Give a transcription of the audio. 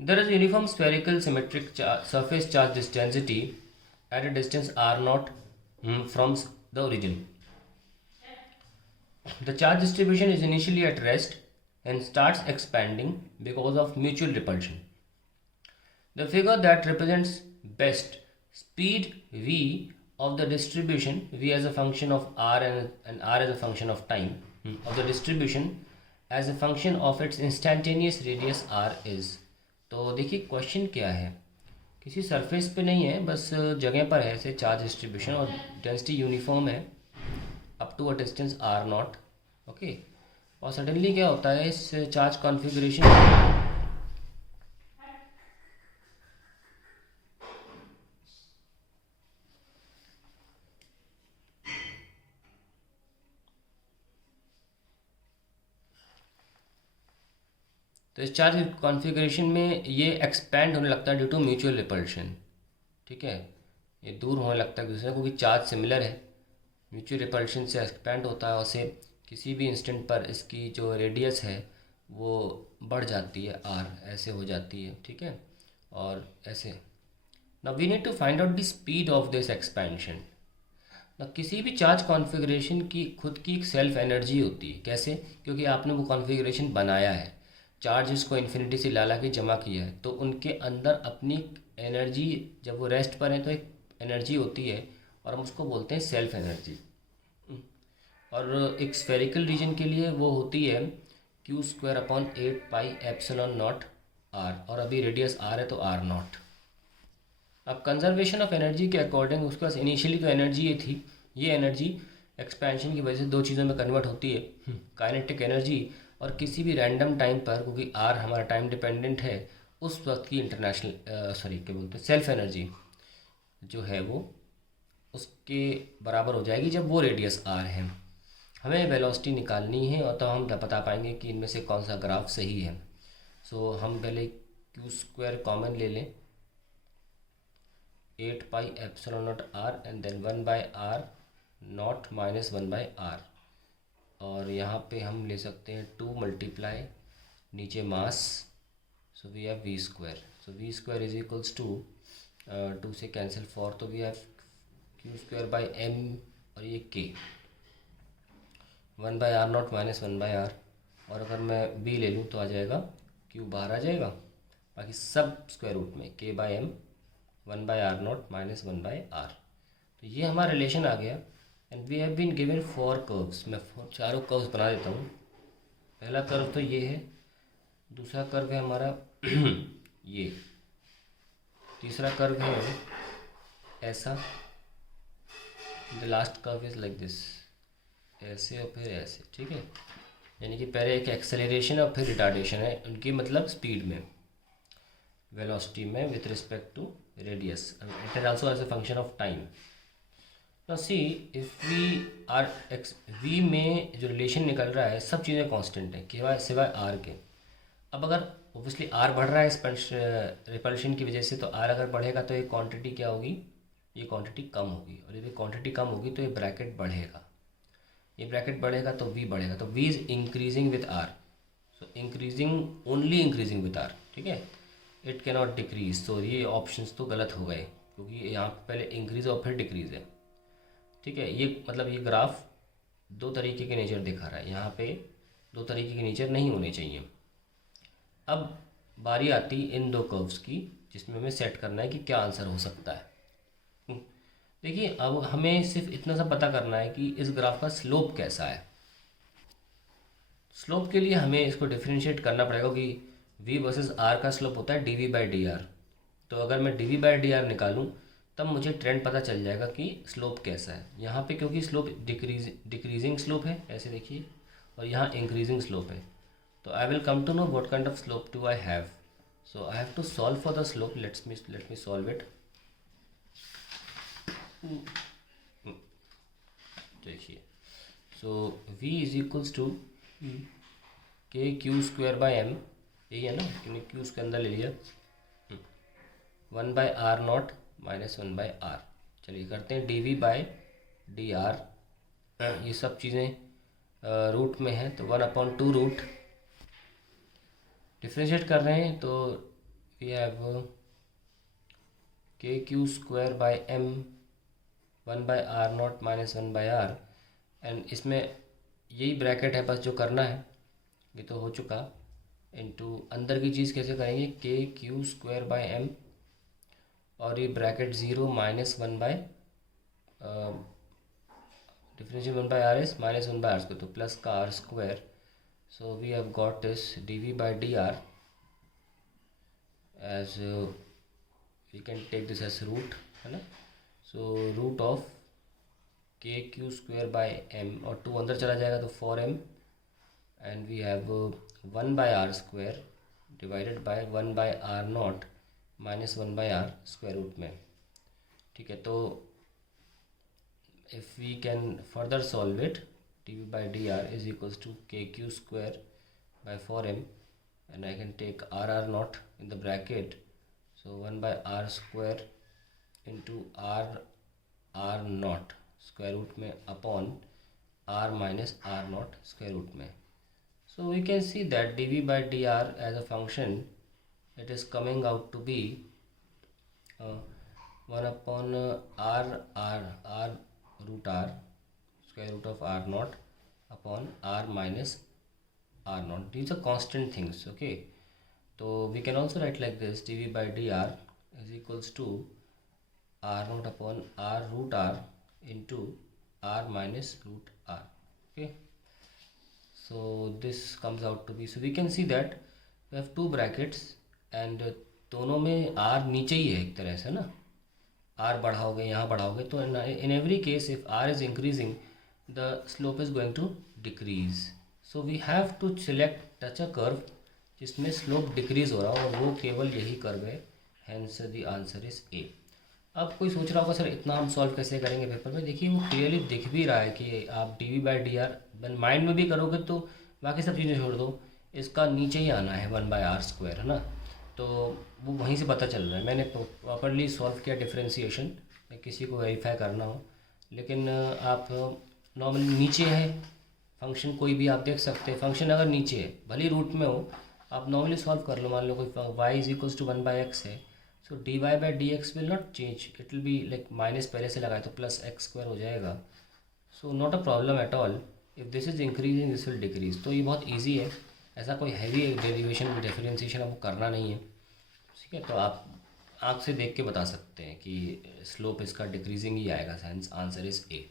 There is uniform spherical symmetric surface charge density at a distance r naught from the origin. The charge distribution is initially at rest and starts expanding because of mutual repulsion. The figure that represents best speed v of the distribution, v as a function of r and r as a function of time, of the distribution as a function of its instantaneous radius r is. तो देखिए question क्या है, किसी surface पे नहीं है, बस जगह पर है ऐसे चार्ज डिस्ट्रीब्यूशन और डेंसिटी यूनिफॉर्म है up to a distance R naught. Okay, और सडनली क्या होता है इस चार्ज कॉन्फ़िगरेशन। तो इस चार्ज कॉन्फ़िगरेशन में ये एक्सपैंड होने लगता है ड्यू टू म्यूचुअल रिपल्शन। ठीक है, ये दूर होने लगता है दूसरे, क्योंकि चार्ज सिमिलर है, म्यूचुअल रिपल्शन से एक्सपैंड होता है और से किसी भी इंस्टेंट पर इसकी जो रेडियस है वो बढ़ जाती है, आर ऐसे हो जाती है। ठीक है, और ऐसे। Now we need to find out the speed of this expansion. ना किसी भी चार्ज कॉन्फ़िगरेशन की खुद की एक सेल्फ एनर्जी होती है। कैसे? क्योंकि आपने वो कॉन्फ़िगरेशन बनाया है, चार्जेस को इन्फिनिटी से ला ला के जमा किया है, तो उनके अंदर अपनी एनर्जी, जब वो रेस्ट पर हैं तो एक एनर्जी होती है और हम उसको बोलते हैं सेल्फ एनर्जी। और एक स्फेरिकल रीजन के लिए वो होती है Q square upon 8 pi epsilon naught R, और अभी रेडियस आर है तो आर नॉट। अब कंजर्वेशन ऑफ एनर्जी के अकॉर्डिंग उसके पास इनिशियली तो एनर्जी ये थी, ये एनर्जी एक्सपेंशन की वजह से दो चीज़ों में कन्वर्ट होती है, काइनेटिक एनर्जी और किसी भी रैंडम टाइम पर, क्योंकि आर हमारा टाइम डिपेंडेंट है, उस वक्त की इंटरनेशनल सॉरी क्या बोलते हैं सेल्फ एनर्जी जो है वो उसके बराबर हो जाएगी जब वो रेडियस आर है। हमें वेलोसिटी निकालनी है और तो हम बता पाएंगे कि इनमें से कौन सा ग्राफ सही है। सो हम पहले क्यू स्क्वायर कॉमन ले लें, 8 pi epsilon naught R and then 1/r naught minus 1/r, और यहाँ पे हम ले सकते हैं 2 मल्टीप्लाई नीचे मास, so we have v square, so v square is equals to 2 से कैंसिल 4, तो we have q square by m और ये के 1/r0 माइनस 1/r, और अगर मैं b ले लूँ तो आ जाएगा क्यू बाहर आ जाएगा, बाकी सब स्क्वायर रूट में k by M 1/r0 minus 1/r। तो ये हमारा रिलेशन आ गया and we have been given 4 curves. मैं चारों कर्व्स बना देता हूँ। पहला कर्व तो ये है, दूसरा कर्व है हमारा ये, तीसरा कर्व है ऐसा, the last curve is like this, ऐसे और फिर ऐसे। ठीक है, यानी कि पहले एक एक्सेलरेशन और फिर रिटार्डेशन है उनकी, मतलब स्पीड में, वेलोसिटी में with respect to radius, it is also as a function of time. Now see if we are X V में जो रिलेशन निकल रहा है सब चीज़ें कांस्टेंट हैं केवल सिवाय आर के। अब अगर ऑब्वियसली आर बढ़ रहा है इस रिपल्शन की वजह से, तो आर अगर बढ़ेगा तो ये क्वांटिटी क्या होगी, ये क्वांटिटी कम होगी, और यदि क्वांटिटी कम होगी तो ये ब्रैकेट बढ़ेगा, ये ब्रैकेट बढ़ेगा तो वी बढ़ेगा, तो V is increasing with R, so increasing only increasing with R. ठीक है, इट कैन नॉट डिक्रीज, तो ये ऑप्शंस तो गलत हो गए क्योंकि यहाँ पे पहले इंक्रीज और फिर डिक्रीज है। ठीक है, ये मतलब ये ग्राफ दो तरीके के नेचर दिखा रहा है, यहाँ पे दो तरीके के नेचर नहीं होने चाहिए। अब बारी आती इन दो कर्व्स की जिसमें हमें सेट करना है कि क्या आंसर हो सकता है। देखिए अब हमें सिर्फ इतना सा पता करना है कि इस ग्राफ का स्लोप कैसा है। स्लोप के लिए हमें इसको डिफरेंशिएट करना पड़ेगा कि v वर्सेस r का स्लोप होता है dv/dr। तो अगर मैं dv/dr निकालूं तब मुझे ट्रेंड पता चल जाएगा कि स्लोप कैसा है। यहाँ पे क्योंकि स्लोप डिक्रीजिंग स्लोप है, ऐसे देखिए, और यहाँ इंक्रीजिंग स्लोप है, तो I will come to know what kind of slope do I have. So I have to solve for the slope, let me solve it. देखिए, so v is equals to K Q square by M, यही है ना, क्योंकि Q उसके अंदर ले लिया, 1/r0 minus 1/r। चलिए करते हैं dv/dr, ये सब चीज़ें रूट में है तो 1/2 रूट डिफ्रेंशिएट कर रहे हैं, तो we have K Q square by M 1/r0 minus 1/r, and इसमें यही ब्रैकेट है, बस जो करना है ये तो हो चुका। इनटू अंदर की चीज़ कैसे करेंगे, के क्यू स्क्वायर बाय एम और ये bracket 0 minus 1/, differential 1/r is minus 1/r square, तो प्लस का r square. So we have got this dv by dr as we can take this as root, है ना। So root of K Q square by M, और 2 अंदर चला जाएगा तो 4m, and we have 1/r square divided by 1/r0 minus 1/r square root में। ठीक है, तो if we can further solve it, dv by dr is equals to kq square by 4m, and I can take r0 in the bracket, so 1/r square into r0 square root में upon r minus r0 square root में. So we can see that dv by dr as a function, it is coming out to be 1 upon r root r square root of r0 upon r minus r0. These are constant things, okay. So we can also write like this, dv by dr is equals to r0 upon r root r into r minus root r, okay. So this comes out to be, so we can see that we have two brackets and दोनों में r नीचे ही है एक तरह से ना, r बढ़ाओगे यहाँ बढ़ाओगे तो in every case if r is increasing the slope is going to decrease. So we have to select touch a curve जिसमें slope decrease हो रहा हो, और वो केवल यही कर्व है, hence the answer is A. अब कोई सोच रहा होगा सर इतना हम सॉल्व कैसे करेंगे पेपर में, देखिए वो क्लियरली दिख भी रहा है कि आप dv by dr माइंड में भी करोगे तो बाकी सब चीज़ें छोड़ दो, इसका नीचे ही आना है 1/r स्क्वायर, है ना। तो वो वहीं से पता चल रहा है, मैंने प्रॉपरली सॉल्व किया डिफरेंशिएशन, किसी को वेरीफाई करना हो, लेकिन आप नॉर्मली नीचे है फंक्शन, कोई भी आप देख सकते हैं फंक्शन अगर नीचे है भले रूट में हो, आप नॉर्मली सॉल्व कर लो। मान लो कोई y is equals to 1/x है, सो dy by dx will not change, it will be like minus पहले से लगाए तो प्लस x स्क्वायर हो जाएगा। So not a problem at all, if this is increasing this will decrease. तो ये बहुत ईजी है, ऐसा कोई हैवी डेरिवेशन डिफरेंशिएशन आपको करना नहीं है, ठीक है। तो आप आँख से देख के बता सकते हैं कि स्लोप इसका डिक्रीजिंग ही आएगा, आंसर इज ए।